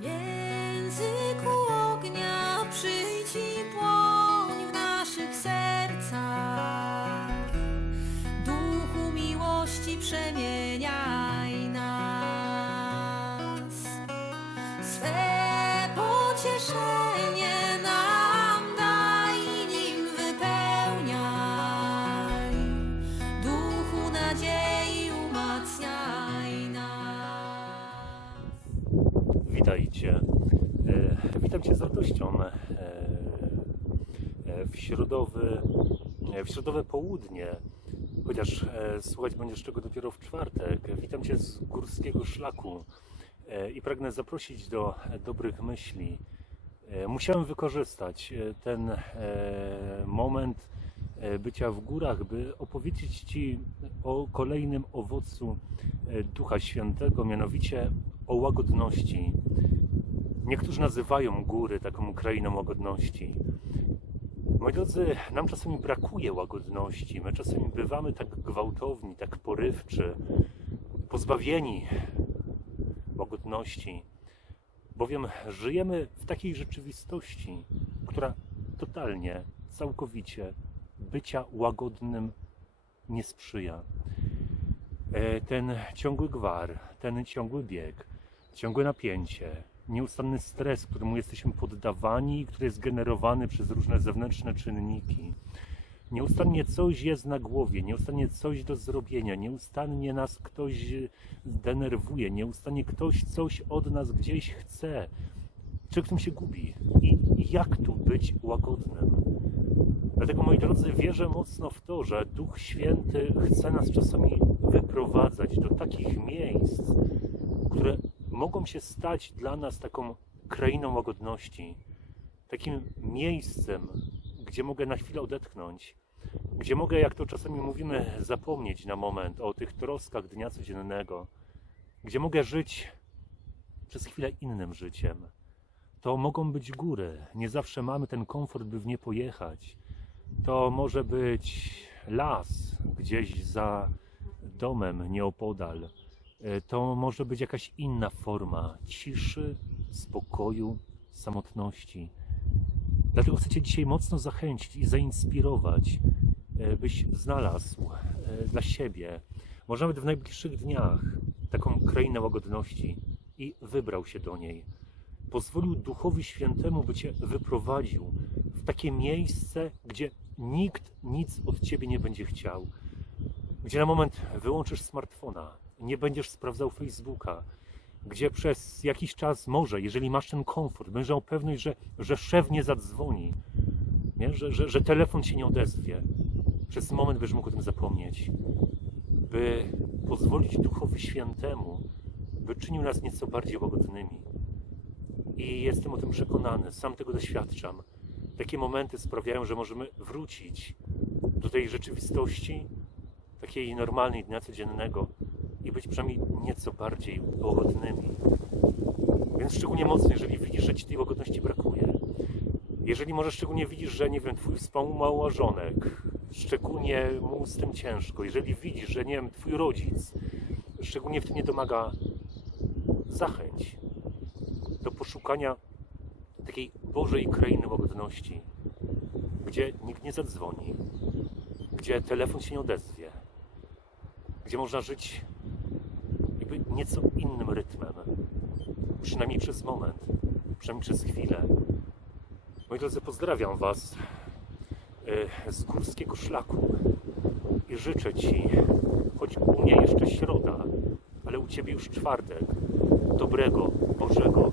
Języku ognia przyjdź i płoń w naszych sercach. Duchu miłości przemieniaj nas. Swe pocieszenie Witajcie. E, witam Cię z radością e, e, w, środowy, w środowe południe, chociaż słuchać będziesz czego dopiero w czwartek. Witam Cię z górskiego szlaku i pragnę zaprosić do dobrych myśli. Musiałem wykorzystać ten moment bycia w górach, by opowiedzieć Ci o kolejnym owocu Ducha Świętego, mianowicie o łagodności. Niektórzy nazywają góry taką krainą łagodności. Moi drodzy, nam czasami brakuje łagodności. My czasami bywamy tak gwałtowni, tak porywczy, pozbawieni łagodności, bowiem żyjemy w takiej rzeczywistości, która totalnie, całkowicie bycia łagodnym nie sprzyja. E, Ten ciągły gwar, ten ciągły bieg, ciągłe napięcie, nieustanny stres, któremu jesteśmy poddawani i który jest generowany przez różne zewnętrzne czynniki. Nieustannie coś jest na głowie, nieustannie coś do zrobienia, nieustannie nas ktoś denerwuje, nieustannie ktoś coś od nas gdzieś chce. Człowiek w tym się gubi. I jak tu być łagodnym? Dlatego, moi drodzy, wierzę mocno w to, że Duch Święty chce nas czasami wyprowadzać do takich miejsc, które mogą się stać dla nas taką krainą łagodności, takim miejscem, gdzie mogę na chwilę odetchnąć, gdzie mogę, jak to czasami mówimy, zapomnieć na moment o tych troskach dnia codziennego, gdzie mogę żyć przez chwilę innym życiem. To mogą być góry. Nie zawsze mamy ten komfort, by w nie pojechać. To może być las gdzieś za domem nieopodal. E, To może być jakaś inna forma ciszy, spokoju, samotności. Dlatego chcę Cię dzisiaj mocno zachęcić i zainspirować, e, byś znalazł e, dla siebie, może nawet w najbliższych dniach, taką krainę łagodności i wybrał się do niej. Pozwolił Duchowi Świętemu, by Cię wyprowadził w takie miejsce, gdzie nikt nic od Ciebie nie będzie chciał. Gdzie na moment wyłączysz smartfona, nie będziesz sprawdzał Facebooka, gdzie przez jakiś czas może, jeżeli masz ten komfort, będziesz miał pewność, że, że szef nie zadzwoni, nie? Że, że, że telefon się nie odezwie. Przez moment będziesz mógł o tym zapomnieć, by pozwolić Duchowi Świętemu, by czynił nas nieco bardziej łagodnymi. I jestem o tym przekonany, sam tego doświadczam. Takie momenty sprawiają, że możemy wrócić do tej rzeczywistości, takiej normalnej dnia codziennego i być przynajmniej nieco bardziej łagodnymi. Więc szczególnie mocno, jeżeli widzisz, że ci tej łagodności brakuje. Jeżeli może szczególnie widzisz, że nie wiem, twój współmałżonek, szczególnie mu z tym ciężko, jeżeli widzisz, że nie wiem, twój rodzic szczególnie w tym nie domaga, zachęć do poszukania takiej Bożej krainy łagodności, gdzie nikt nie zadzwoni, gdzie telefon się nie odezwie, gdzie można żyć jakby nieco innym rytmem, przynajmniej przez moment, przynajmniej przez chwilę. Moi drodzy, pozdrawiam Was e, z górskiego szlaku i życzę Ci, choć u mnie jeszcze środa, ale u Ciebie już czwartek, dobrego, Bożego.